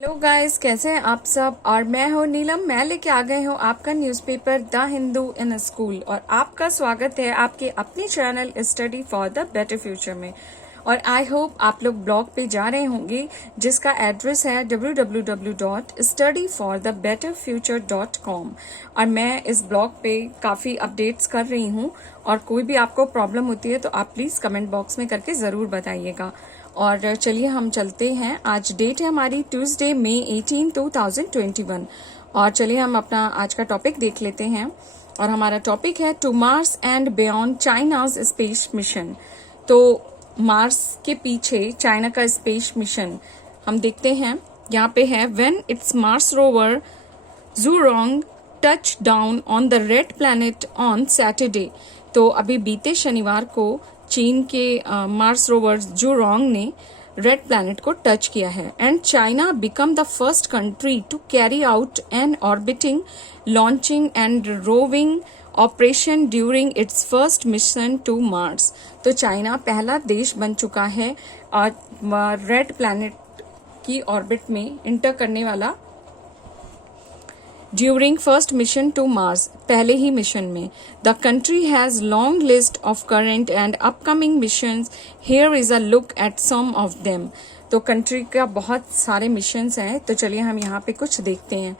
Hello guys, कैसे हैं आप सब। और मैं हूं नीलम। मैं लेके आ गए हूं आपका newspaper the Hindu in school और आपका स्वागत है आपके अपने channel study for the better future में। और आई होप आप लोग ब्लॉग पे जा रहे होंगे जिसका एड्रेस है www.studyforthebetterfuture.com। और मैं इस ब्लॉग पे काफ़ी अपडेट्स कर रही हूँ और कोई भी आपको प्रॉब्लम होती है तो आप प्लीज़ कमेंट बॉक्स में करके ज़रूर बताइएगा। और चलिए हम चलते हैं। आज डेट है हमारी ट्यूसडे मई 18, 2021। और चलिए हम अपना आज का टॉपिक देख लेते हैं। और हमारा टॉपिक है to Mars and beyond China's space mission. तो मार्स के पीछे चाइना का स्पेस मिशन हम देखते हैं। यहाँ पे है when it's Mars rover Zhurong touch down on the red planet on Saturday. तो अभी बीते शनिवार को चीन के मार्स रोवर ज़ूरोंग ने रेड प्लैनेट को टच किया है। And China become the first country to carry out an orbiting launching and roving operation during its first mission to Mars. तो चाइना पहला देश बन चुका है और रेड प्लैनेट की ऑर्बिट में इंटर करने वाला during first mission to Mars, पहले ही मिशन में। The country has long list of current and upcoming missions. Here is a look at some of them. तो कंट्री का बहुत सारे मिशंस हैं, तो चलिए हम यहाँ पे कुछ देखते हैं।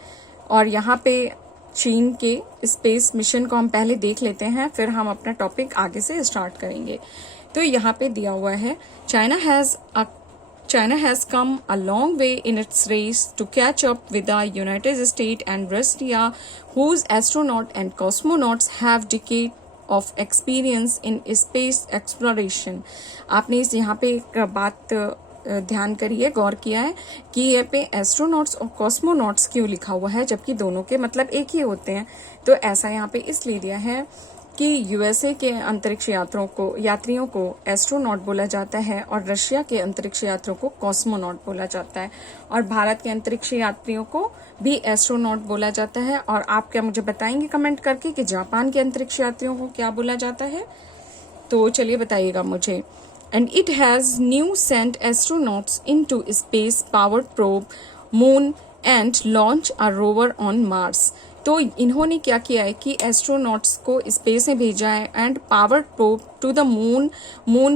और यहाँ पे चीन के स्पेस मिशन को हम पहले देख लेते हैं, फिर हम अपना टॉपिक आगे से स्टार्ट करेंगे। तो यहाँ पे दिया हुआ है China has come a long way in its race to catch up with the United States and Russia, whose astronauts and cosmonauts have decades of experience in space exploration. आपने इस यहाँ पे एक बात ध्यान करिए, गौर किया है कि ये पे एस्ट्रोनॉट्स और कॉस्मोनॉट्स क्यों लिखा हुआ है, जबकि दोनों के मतलब एक ही होते हैं। तो ऐसा यहाँ पे इसलिए दिया है कि यूएसए के अंतरिक्ष यात्रियों को एस्ट्रोनॉट बोला जाता है और रशिया के अंतरिक्ष यात्रियों को कॉस्मोनॉट बोला जाता है। और भारत के अंतरिक्ष यात्रियों को भी एस्ट्रोनॉट बोला जाता है। और आप क्या मुझे बताएंगे कमेंट करके कि जापान के अंतरिक्ष यात्रियों को क्या बोला जाता है? तो चलिए बताइएगा मुझे। And it has new sent astronauts into space powered probe moon and launch a rover on Mars. तो इन्होंने क्या किया है कि एस्ट्रोनॉट्स को स्पेस में भेजा है and powered probe to the moon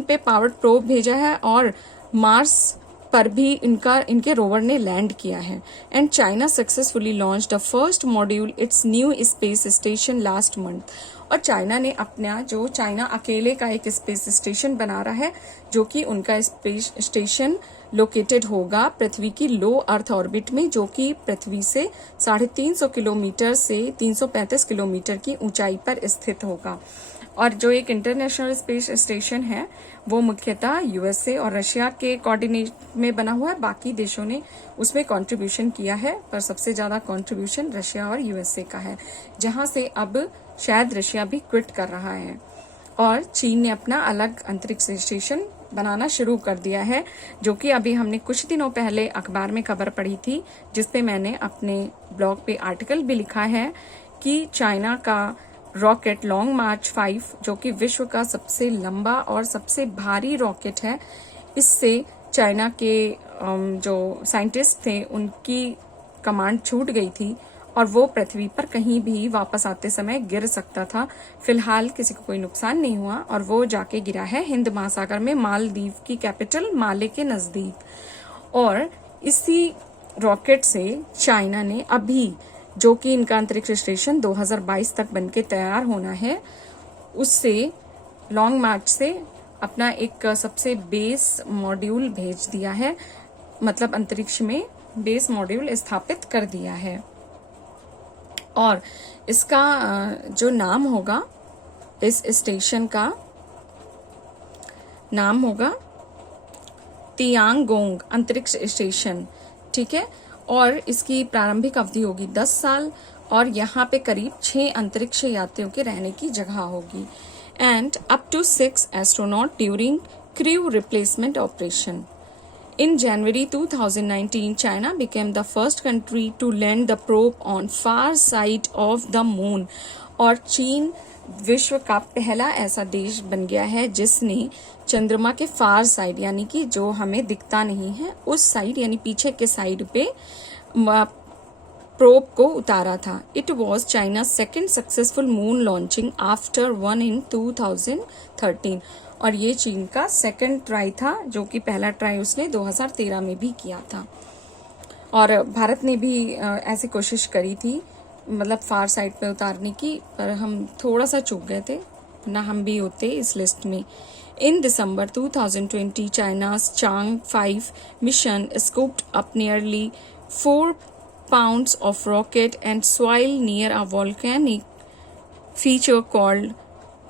पे पावर्ड प्रोब भेजा है और मार्स पर भी इनके रोवर ने लैंड किया है। And China successfully launch the first module it's new space station last month. और चाइना ने चाइना अकेले का एक स्पेस स्टेशन बना रहा है, जो कि उनका स्पेस स्टेशन लोकेटेड होगा पृथ्वी की लो अर्थ ऑर्बिट में, जो कि पृथ्वी से 350 किलोमीटर से 335 किलोमीटर की ऊंचाई पर स्थित होगा। और जो एक इंटरनेशनल स्पेस स्टेशन है वो मुख्यतः यूएसए और रशिया के कोऑर्डिनेट में बना हुआ है। बाकी देशों ने उसमें कंट्रीब्यूशन किया है, पर सबसे ज्यादा कंट्रीब्यूशन रशिया और यूएसए का है, जहां से अब शायद रशिया भी क्विट कर रहा है। और चीन ने अपना अलग अंतरिक्ष स्टेशन बनाना शुरू कर दिया है, जो कि अभी हमने कुछ दिनों पहले अखबार में खबर पढ़ी थी, जिसपे मैंने अपने ब्लॉग पे आर्टिकल भी लिखा है कि चाइना का रॉकेट लॉन्ग मार्च 5, जो कि विश्व का सबसे लंबा और सबसे भारी रॉकेट है, इससे चाइना के जो साइंटिस्ट थे उनकी कमांड छूट गई थी और वो पृथ्वी पर कहीं भी वापस आते समय गिर सकता था। फिलहाल किसी को कोई नुकसान नहीं हुआ और वो जाके गिरा है हिंद महासागर में, मालदीव की कैपिटल माले के नजदीक। और इसी रॉकेट से चाइना ने अभी, जो कि इनका अंतरिक्ष स्टेशन 2022 तक बनके तैयार होना है, उससे लॉन्ग मार्च से अपना एक सबसे बेस मॉड्यूल भेज दिया है, मतलब अंतरिक्ष में बेस मॉड्यूल स्थापित कर दिया है। और इसका जो नाम होगा, इस स्टेशन का नाम होगा तियांगोंग अंतरिक्ष स्टेशन, ठीक है। और इसकी प्रारंभिक अवधि होगी 10 साल और यहाँ पे करीब 6 अंतरिक्ष यात्रियों के रहने की जगह होगी। And up to 6 astronaut during crew replacement operation. In January 2019, China became the first country to land the probe on far side of the moon. और चीन विश्व का पहला ऐसा देश बन गया है जिसने चंद्रमा के फार साइड यानी कि जो हमें दिखता नहीं है उस साइड यानी पीछे के साइड पे प्रोब को उतारा था. It was China second successful moon launching after one in 2013. और ये चीन का सेकेंड ट्राई था, जो कि पहला ट्राई उसने 2013 में भी किया था. और भारत ने भी ऐसी कोशिश करी थी, मतलब फार साइड पे उतारने की, पर हम थोड़ा सा चूक गए थे, ना हम भी होते इस लिस्ट में. In December 2020, China's Chang'e 5 mission scooped up nearly 4 pounds of rocket and soil near a volcanic feature called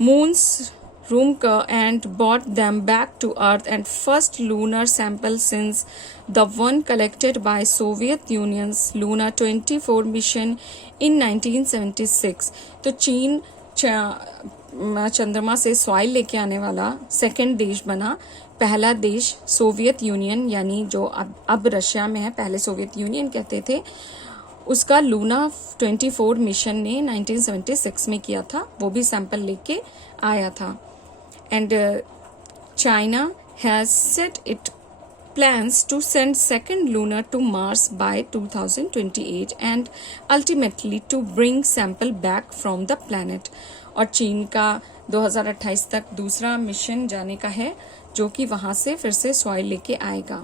Moon's Rumka and brought them back to Earth, and first lunar sample since the one collected by Soviet Union's Luna 24 mission in 1976. तो चीन चंद्रमा से soil लेके आने वाला second देश बना. पहला देश सोवियत यूनियन यानी जो अब रशिया में है, पहले सोवियत यूनियन कहते थे, उसका लूना 24 मिशन ने 1976 में किया था. वो भी सैंपल लेके आया था. And China has set it plans to send second lunar to Mars by 2028 and ultimately to bring sample back from the planet. और चीन का 2028 तक दूसरा मिशन जाने का है, जो कि वहां से फिर से सॉइल लेके आएगा.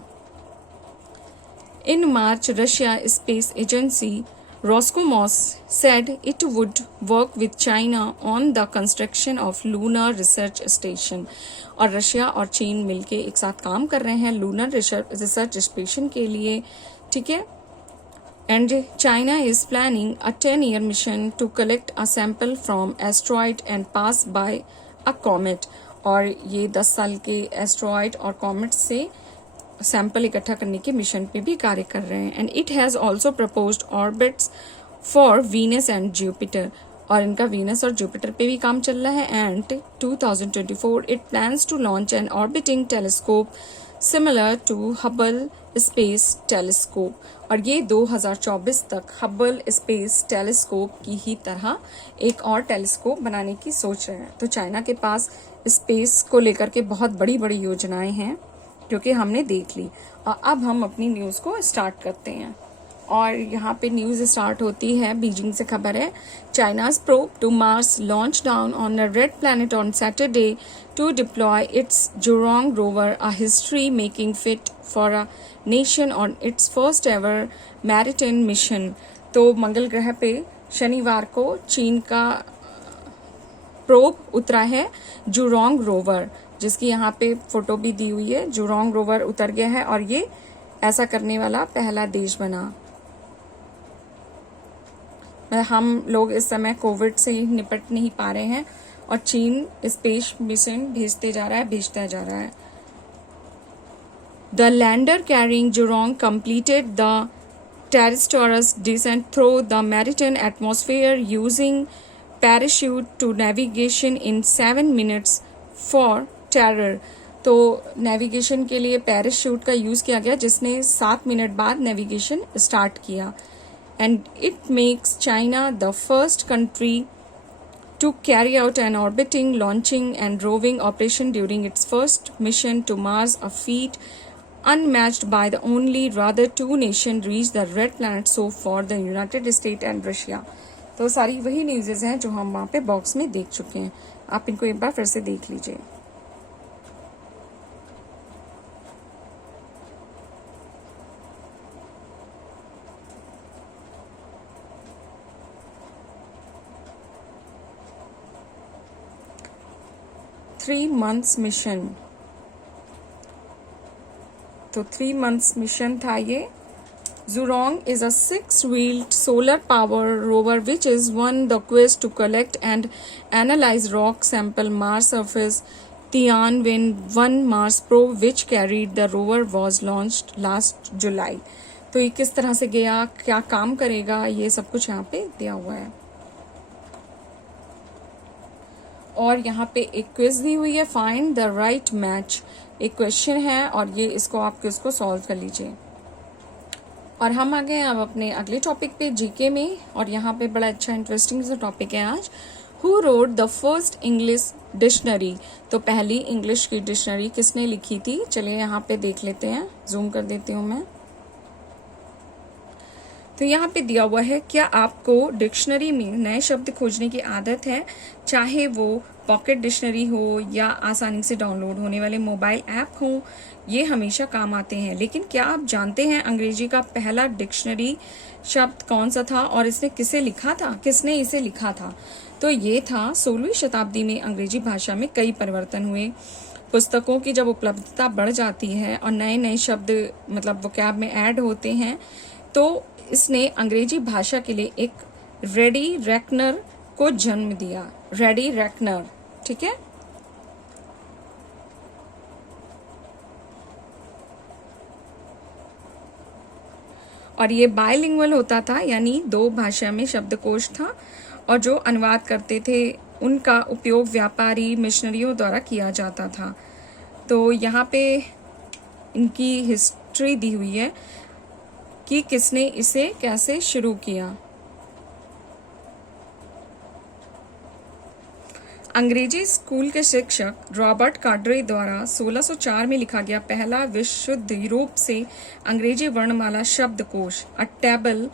In March, Russia Space Agency Roscosmos said it would work with China on the construction of Lunar Research Station. और रशिया और चीन मिलके एक साथ काम कर रहे हैं लूनर रिसर्च स्टेशन के लिए, ठीक है. And China is planning a 10-year mission to collect a sample from asteroid and pass by a comet. और ये 10 साल के एस्ट्रॉइड और कॉमेट से सैंपल इकट्ठा करने के मिशन पे भी कार्य कर रहे हैं. And it has also proposed orbits for Venus and Jupiter. और इनका वीनस और जुपिटर पे भी काम चल रहा है. And 2024 it plans to launch an orbiting telescope similar to Hubble space telescope. और ये 2024 तक हबल स्पेस टेलीस्कोप की ही तरह एक और टेलीस्कोप बनाने की सोच रहे हैं. तो चाइना के पास स्पेस को लेकर के बहुत बड़ी बड़ी योजनाएं हैं, जो कि हमने देख ली. और अब हम अपनी न्यूज़ को स्टार्ट करते हैं. और यहाँ पे न्यूज़ स्टार्ट होती है, बीजिंग से खबर है. चाइना's probe to Mars launched down on a red planet on Saturday to deploy its Zhurong rover, a history-making feat for a nation on its first ever maritime mission. तो मंगल ग्रह पे शनिवार को चीन का प्रोब उतरा है, जुरोंग रोवर, जिसकी यहाँ पे फोटो भी दी हुई है. जुरोंग रोवर उतर गया है और ये ऐसा करने वाला पहला देश बना. हम लोग इस समय कोविड से निपट नहीं पा रहे हैं और चीन स्पेस मिशन भेजता जा रहा है. The lander carrying Zhurong completed the treacherous descent through the maritime atmosphere using parachute to navigation in 7 minutes for terror. तो नेविगेशन के लिए पैराशूट का यूज किया गया, जिसने 7 मिनट बाद नेविगेशन स्टार्ट किया. And it makes China the first country to carry out an orbiting, launching and roving operation during its first mission to Mars, a feat unmatched by the only rather two nations reach the red planet so far, the United States and Russia. तो सारी वही news हैं जो हम वहाँ पे box में देख चुके हैं. आप इनको एक बार फिर से देख लीजिए. Three months mission. तो 3 months मिशन था ये. Zhurong is a 6-wheeled solar-powered rover which is won the quest to collect and analyze rock sample Mars surface. Tianwen-1 Mars probe which carried the rover was launched last July. तो ये किस तरह से गया, क्या काम करेगा, ये सब कुछ यहाँ पे दिया हुआ है. और यहाँ पे एक क्विज दी हुई है, फाइंड द राइट मैच. एक क्वेश्चन है और ये इसको आप क्विज को सॉल्व कर लीजिए. और हम आ गए अब अपने अगले टॉपिक पे, जीके में. और यहाँ पे बड़ा अच्छा इंटरेस्टिंग सा टॉपिक है आज. Who wrote the first English dictionary, तो पहली इंग्लिश की डिक्शनरी किसने लिखी थी? चलिए यहाँ पे देख लेते हैं, जूम कर देती हूँ मैं। तो यहाँ पे दिया हुआ है, क्या आपको डिक्शनरी में नए शब्द खोजने की आदत है, चाहे वो पॉकेट डिक्शनरी हो या आसानी से डाउनलोड होने वाले मोबाइल ऐप हो, ये हमेशा काम आते हैं। लेकिन क्या आप जानते हैं अंग्रेजी का पहला डिक्शनरी शब्द कौन सा था और इसने किसे लिखा था, किसने इसे लिखा था? तो ये था 16वीं शताब्दी में अंग्रेजी भाषा में कई परिवर्तन हुए। पुस्तकों की जब उपलब्धता बढ़ जाती है और नए नए शब्द मतलब वोकैब में ऐड होते हैं, तो इसने अंग्रेजी भाषा के लिए एक रेडी रेकनर को जन्म दिया। रेडी रेकनर, ठीक है। और ये बायलिंगुअल होता था, यानी दो भाषा में शब्दकोश था, और जो अनुवाद करते थे उनका उपयोग व्यापारी मिशनरियों द्वारा किया जाता था। तो यहाँ पे इनकी हिस्ट्री दी हुई है कि किसने इसे कैसे शुरू किया। अंग्रेजी स्कूल के शिक्षक रॉबर्ट कार्डरे द्वारा 1604 में लिखा गया पहला विशुद्ध यूरोप से अंग्रेजी वर्णमाला शब्दकोश अ टेबल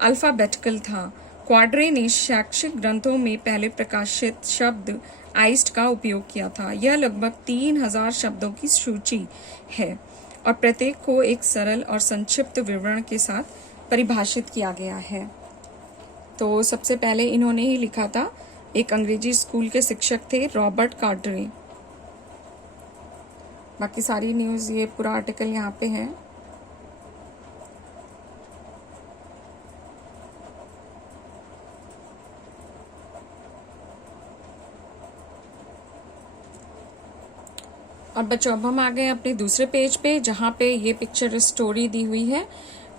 अल्फाबेटिकल था। क्वाड्रे ने शैक्षिक ग्रंथों में पहले प्रकाशित शब्द आइस्ट का उपयोग किया था। यह लगभग 3000 शब्दों की सूची है और प्रत्येक को एक सरल और संक्षिप्त विवरण के साथ परिभाषित किया गया है। तो सबसे पहले इन्होंने ही लिखा था, एक अंग्रेजी स्कूल के शिक्षक थे रॉबर्ट कार्डरे। बाकी सारी न्यूज़, ये पूरा आर्टिकल यहाँ पे है। और बच्चों अब हम आ गए अपने दूसरे पेज पे, जहाँ पे ये पिक्चर स्टोरी दी हुई है,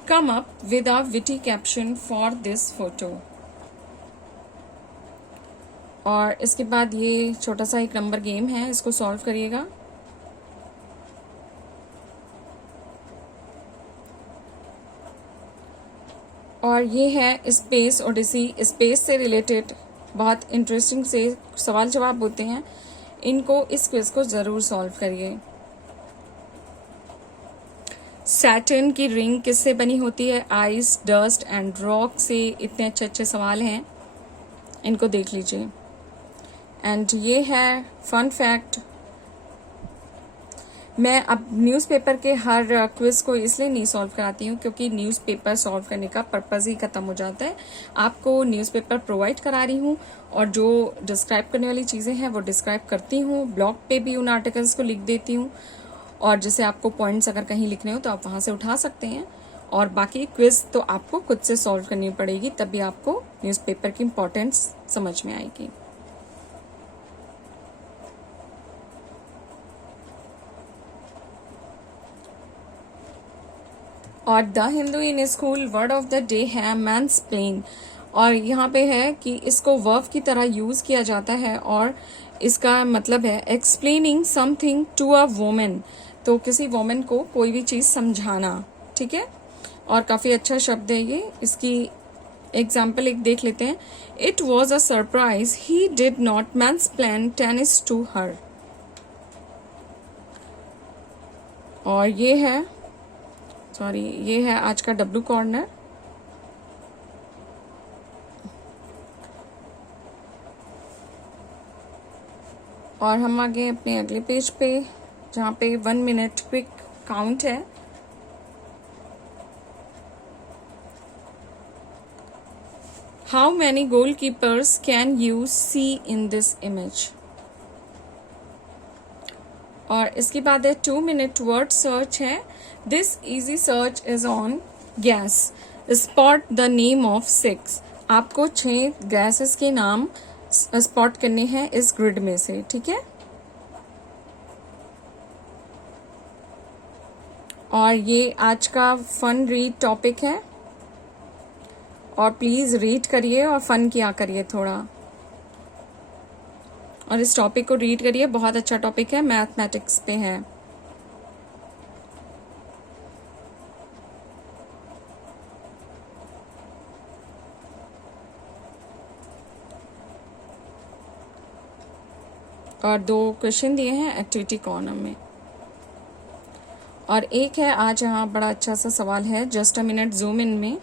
come up with a witty caption for this photo. और इसके बाद ये छोटा सा एक नंबर गेम है, इसको सॉल्व करिएगा। और ये है स्पेस ओडिसी। स्पेस से रिलेटेड बहुत इंटरेस्टिंग से सवाल जवाब होते हैं, इनको इस क्विज को ज़रूर सॉल्व करिए। सैटर्न की रिंग किससे बनी होती है? आइस, डस्ट एंड रॉक से। इतने अच्छे अच्छे सवाल हैं, इनको देख लीजिए। एंड ये है फन फैक्ट। मैं अब न्यूज़पेपर के हर क्विज को इसलिए नहीं सॉल्व कराती हूँ क्योंकि न्यूज़पेपर सॉल्व करने का पर्पज़ ही ख़त्म हो जाता है। आपको न्यूज़पेपर प्रोवाइड करा रही हूँ और जो डिस्क्राइब करने वाली चीज़ें हैं वो डिस्क्राइब करती हूँ। ब्लॉग पे भी उन आर्टिकल्स को लिख देती हूँ, और जैसे आपको पॉइंट्स अगर कहीं लिखने हो तो आप वहाँ से उठा सकते हैं। और बाकी क्विज तो आपको खुद से सॉल्व करनी पड़ेगी, तभी आपको न्यूज़पेपर की इम्पोर्टेंस समझ में आएगी। और the Hindu in school word of the day है मैंसप्लेन। और यहाँ पे है कि इसको वर्ब की तरह यूज़ किया जाता है और इसका मतलब है explaining something to a women. तो किसी वोमेन को कोई भी चीज़ समझाना, ठीक है। और काफ़ी अच्छा शब्द है ये। इसकी एग्जाम्पल एक देख लेते हैं। It was a surprise he did not mansplain tennis to her. और ये है ये है आज का डब्ल्यू कॉर्नर। और हम आ गए अपने अगले पेज पे, जहाँ पे 1 मिनट क्विक काउंट है। How many goal keepers can you see in this image? और इसके बाद है 2 मिनट वर्ड सर्च है। This easy search is on gas. Spot the name of 6। आपको 6 गैसेस के नाम स्पॉट करने हैं इस ग्रिड में से, ठीक है। और ये आज का फन रीड टॉपिक है, और प्लीज रीड करिए और फन किया करिए थोड़ा, और इस टॉपिक को रीड करिए। बहुत अच्छा टॉपिक है, मैथमेटिक्स पे है। और 2 क्वेश्चन दिए हैं एक्टिविटी कॉर्नर में। और एक है आज यहाँ बड़ा अच्छा सा सवाल है, just a minute, zoom in में।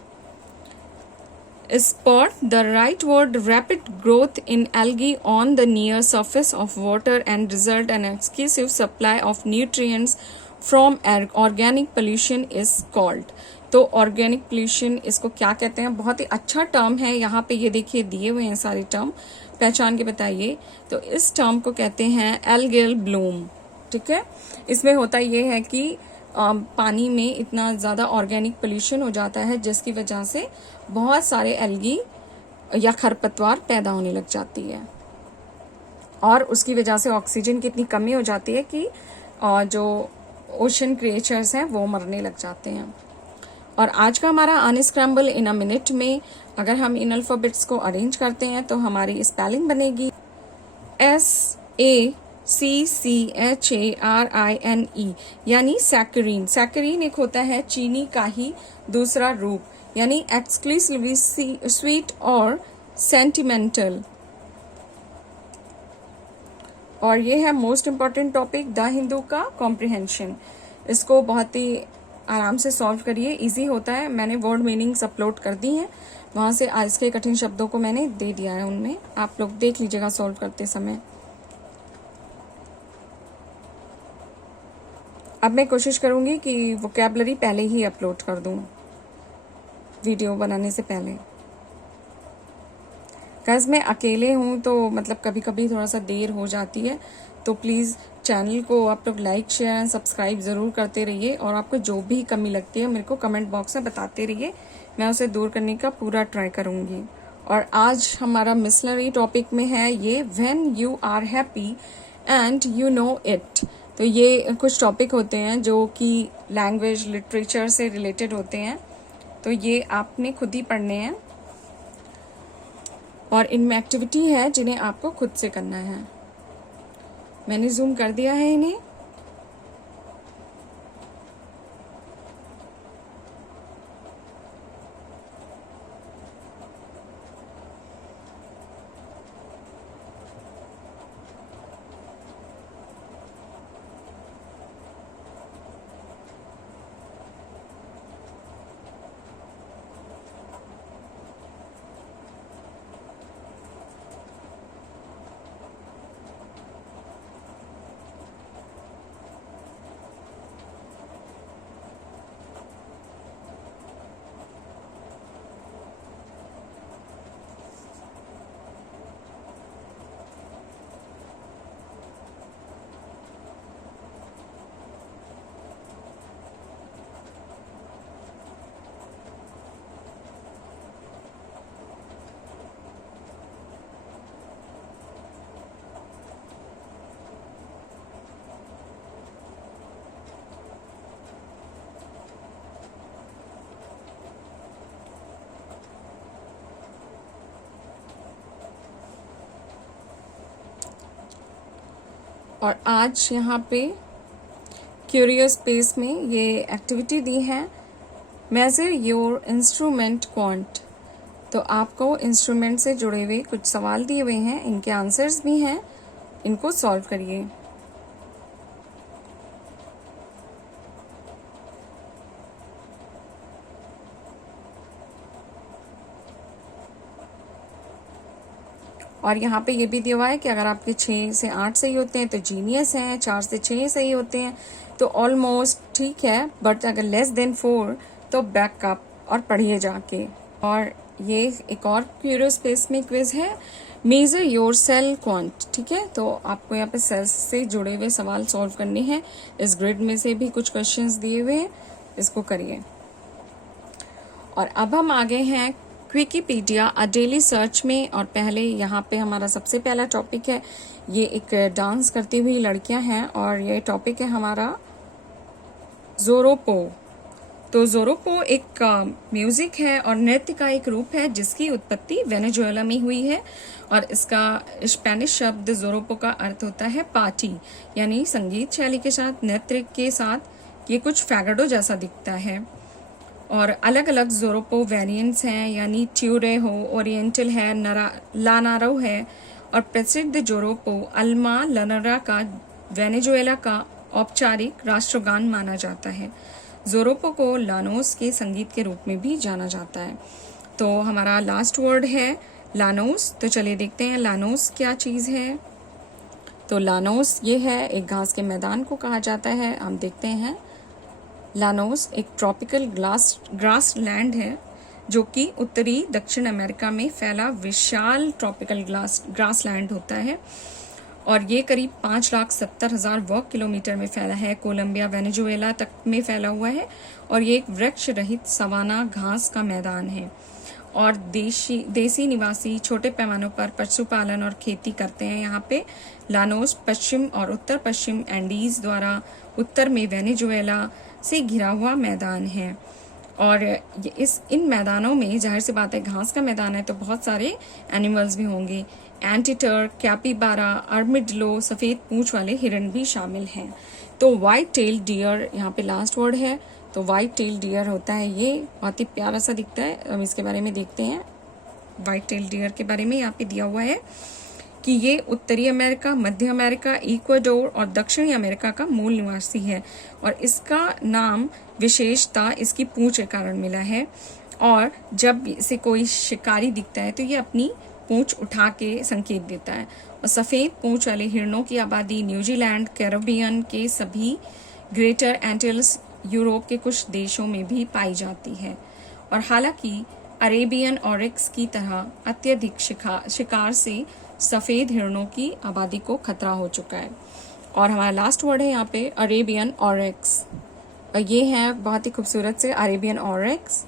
Spot the right word rapid growth in algae on the near surface of water and result an excessive supply of nutrients from organic pollution is called। तो organic pollution इसको क्या कहते हैं? बहुत ही अच्छा term है, यहाँ पे ये देखिए दिए हुए हैं सारे टर्म, पहचान के बताइए। तो इस टर्म को कहते हैं एल्गल ब्लूम। ठीक है, इसमें होता ये है कि पानी में इतना ज़्यादा ऑर्गेनिक पोल्यूशन हो जाता है जिसकी वजह से बहुत सारे एल्गी या खरपतवार पैदा होने लग जाती है, और उसकी वजह से ऑक्सीजन की इतनी कमी हो जाती है कि जो ओशन क्रिएचर्स हैं वो मरने लग जाते हैं। और आज का हमारा अनस्क्रैम्बल इन अ मिनट में अगर हम इन अल्फ़ाबेट्स को अरेंज करते हैं तो हमारी स्पेलिंग बनेगी SACCHARINE, यानी सैकरीन। सैकरीन एक होता है चीनी का ही दूसरा रूप, यानी एक्सक्लूसिवली स्वीट और सेंटिमेंटल। और ये है most important topic the Hindu का कॉम्प्रिहेंशन। इसको बहुत ही आराम से सॉल्व करिए, इजी होता है। मैंने वर्ड मीनिंग्स अपलोड कर दी हैं, वहाँ से आज के कठिन शब्दों को मैंने दे दिया है, उनमें आप लोग देख लीजिएगा सॉल्व करते समय। अब मैं कोशिश करूँगी कि वोकैबुलरी पहले ही अपलोड कर दूँ वीडियो बनाने से पहले। गाइस मैं अकेले हूँ तो मतलब कभी कभी थोड़ा सा देर हो जाती है, तो प्लीज़ चैनल को आप लोग लाइक शेयर एंड सब्सक्राइब ज़रूर करते रहिए, और आपको जो भी कमी लगती है मेरे को कमेंट बॉक्स में बताते रहिए, मैं उसे दूर करने का पूरा ट्राई करूँगी। और आज हमारा मिशनरी टॉपिक में है ये when you are happy and you know it. तो ये कुछ टॉपिक होते हैं जो कि लैंग्वेज लिटरेचर से रिलेटेड होते हैं, तो ये आपने खुद ही पढ़ने हैं, और इनमें एक्टिविटी है जिन्हें आपको खुद से करना है। मैंने जूम कर दिया है इन्हें। और आज यहाँ पे क्यूरियस स्पेस में ये एक्टिविटी दी है, मेजर योर इंस्ट्रूमेंट क्वांट। तो आपको इंस्ट्रूमेंट से जुड़े हुए कुछ सवाल दिए हुए हैं, इनके आंसर्स भी हैं, इनको सॉल्व करिए। और यहाँ पे ये भी दिया हुआ है कि अगर आपके 6 से 8 सही होते हैं तो जीनियस हैं, 4 से 6 सही होते हैं तो ऑलमोस्ट ठीक है, बट अगर लेस देन 4 तो बैकअप और पढ़िए जाके। और ये एक और क्यूरियस स्पेस में क्विज है, मेजर योर सेल क्वांट। ठीक है, तो आपको यहाँ पे सेल्स से जुड़े हुए सवाल सॉल्व करने हैं। इस ग्रिड में से भी कुछ क्वेश्चंस दिए हुए हैं, इसको करिए। और अब हम आगे हैं विकिपीडिया अ डेली सर्च में, और पहले यहाँ पे हमारा सबसे पहला टॉपिक है, ये एक डांस करती हुई लड़कियां हैं, और ये टॉपिक है हमारा जोरोपो। तो जोरोपो एक म्यूजिक है और नृत्य का एक रूप है जिसकी उत्पत्ति वेनेजुएला में हुई है, और इसका स्पेनिश शब्द जोरोपो का अर्थ होता है पार्टी, यानी संगीत शैली के साथ नृत्य के साथ ये कुछ फैगडो जैसा दिखता है। और अलग अलग जोरोपो वेरिएंट्स हैं, यानी ट्यूरे हो, ओरिएंटल है, लानारो है, और प्रेसिडेंट जोरोपो अल्मा लनरा का वेनेजुएला का औपचारिक राष्ट्रगान माना जाता है। जोरोपो को लानोस के संगीत के रूप में भी जाना जाता है। तो हमारा लास्ट वर्ड है लानोस। तो चलिए देखते हैं लानोस क्या चीज़ है। तो लानोस ये है, एक घास के मैदान को कहा जाता है। हम देखते हैं लानोस एक ट्रॉपिकल ग्रास लैंड है जो कि उत्तरी दक्षिण अमेरिका में फैला विशाल ट्रॉपिकल ग्रास लैंड होता है और ये करीब 5,70,000 वर्ग किलोमीटर में फैला है। कोलंबिया वेनेजुएला तक में फैला हुआ है और ये एक वृक्ष रहित सवाना घास का मैदान है और देसी निवासी छोटे पैमानों पर पशुपालन और खेती करते हैं। यहाँ पे लानोस पश्चिम और उत्तर पश्चिम एंडीज द्वारा उत्तर में वेनेजुएला से घिरा हुआ मैदान है और इन मैदानों में जाहिर सी बात है घास का मैदान है तो बहुत सारे एनिमल्स भी होंगे। एंटीटर, कैपिबारा, आर्मिडिलो, सफ़ेद पूंछ वाले हिरण भी शामिल हैं। तो वाइट टेल डियर यहाँ पे लास्ट वर्ड है। तो वाइट टेल डियर होता है, ये बहुत ही प्यारा सा दिखता है। हम इसके बारे में देखते हैं। वाइट टेल डियर के बारे में यहाँ पे दिया हुआ है कि ये उत्तरी अमेरिका, मध्य अमेरिका, इक्वाडोर और दक्षिणी अमेरिका का मूल निवासी है और इसका नाम विशेषता इसकी पूंछ के कारण मिला है और जब इसे कोई शिकारी दिखता है तो ये अपनी पूंछ उठा के संकेत देता है। और सफ़ेद पूंछ वाले हिरणों की आबादी न्यूजीलैंड, कैरेबियन के सभी ग्रेटर एंटिल्स, यूरोप के कुछ देशों में भी पाई जाती है और हालांकि अरेबियन ऑरिक्स की तरह अत्यधिक शिकार से सफ़ेद हिरणों की आबादी को खतरा हो चुका है। और हमारा लास्ट वर्ड है यहाँ पे अरेबियन ऑरिक्स। ये है बहुत ही खूबसूरत से अरेबियन ऑरिक्स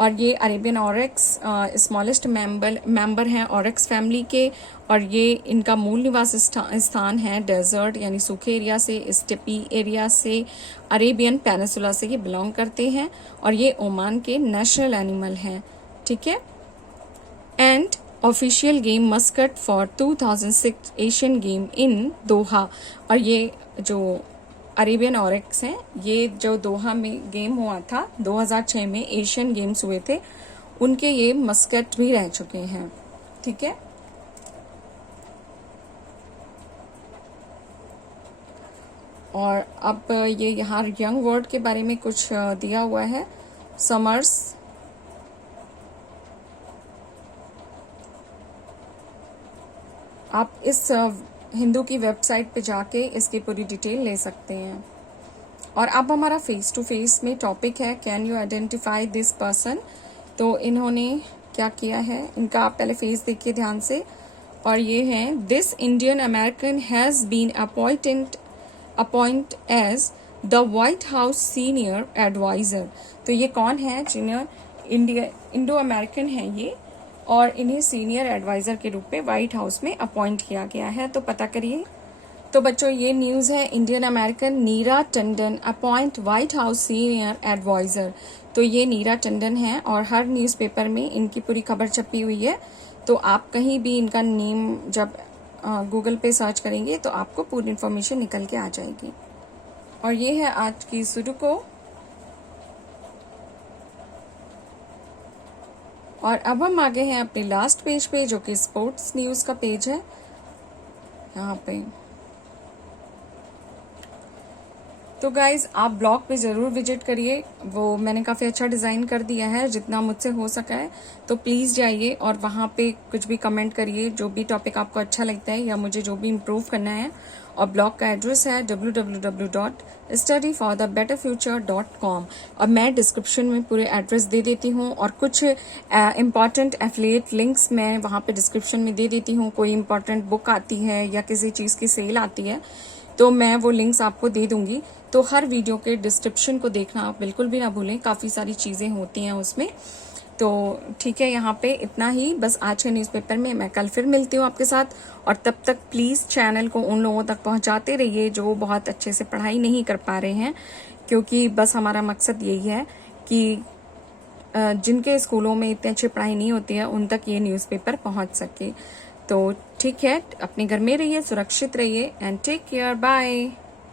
और ये अरेबियन ऑरिक्स स्मॉलेस्ट मेंबर हैं ऑरिक्स फैमिली के और ये इनका मूल निवास स्थान है डेजर्ट यानी सूखे एरिया से, स्टेपी एरिया से, अरेबियन पेनिसुला से ये बिलोंग करते हैं और ये ओमान के नेशनल एनिमल हैं। ठीक है। And official game mascot for 2006 Asian game in Doha. और ये जो अरेबियन ऑरिक्स हैं ये जो दोहा में गेम हुआ था 2006 में एशियन गेम्स हुए थे उनके ये मस्कट भी रह चुके हैं। ठीक है। और अब ये यहाँ यंग वर्ड के बारे में कुछ दिया हुआ है। समर्स, आप इस हिंदू की वेबसाइट पे जाके इसकी पूरी डिटेल ले सकते हैं। और अब हमारा फेस टू फेस में टॉपिक है can you identify this person. तो इन्होंने क्या किया है, इनका आप पहले फेस देखिए ध्यान से। और ये है this Indian American has been appoint as the White House senior adviser. तो ये कौन है, जिन्हें इंडो अमेरिकन है ये और इन्हें सीनियर एडवाइजर के रूप में व्हाइट हाउस में अपॉइंट किया गया है। तो पता करिए। तो बच्चों ये न्यूज़ है Indian American Neera Tandon appoint White House senior adviser. तो ये नीरा टंडन है और हर न्यूज़पेपर में इनकी पूरी खबर छपी हुई है। तो आप कहीं भी इनका नेम जब गूगल पे सर्च करेंगे तो आपको पूरी इन्फॉर्मेशन निकल के आ जाएगी। और ये है आज की सुडोकू। और अब हम आगे हैं अपने लास्ट पेज पे जो कि स्पोर्ट्स न्यूज़ का पेज है। यहाँ पे तो गाइज आप ब्लॉग पे ज़रूर विजिट करिए, वो मैंने काफ़ी अच्छा डिज़ाइन कर दिया है जितना मुझसे हो सका है। तो प्लीज़ जाइए और वहाँ पे कुछ भी कमेंट करिए, जो भी टॉपिक आपको अच्छा लगता है या मुझे जो भी इम्प्रूव करना है। और ब्लॉग का एड्रेस है www.studyforthebetterfuture.com। और मैं डिस्क्रिप्शन में पूरे एड्रेस दे देती हूँ और कुछ इम्पॉर्टेंट एफिलिएट लिंक्स मैं वहाँ पे डिस्क्रिप्शन में दे देती हूँ। कोई इम्पॉर्टेंट बुक आती है या किसी चीज़ की सेल आती है तो मैं वो लिंक्स आपको दे दूंगी। तो हर वीडियो के डिस्क्रिप्शन को देखना आप बिल्कुल भी ना भूलें, काफ़ी सारी चीज़ें होती हैं उसमें। तो ठीक है, यहाँ पे इतना ही बस आज के न्यूज़पेपर में। मैं कल फिर मिलती हूँ आपके साथ और तब तक प्लीज़ चैनल को उन लोगों तक पहुँचाते रहिए जो बहुत अच्छे से पढ़ाई नहीं कर पा रहे हैं, क्योंकि बस हमारा मकसद यही है कि जिनके स्कूलों में इतनी अच्छी पढ़ाई नहीं होती है उन तक ये न्यूज़पेपर पहुँच सके। तो ठीक है, अपने घर में रहिए, सुरक्षित रहिए एंड टेक केयर, बाय।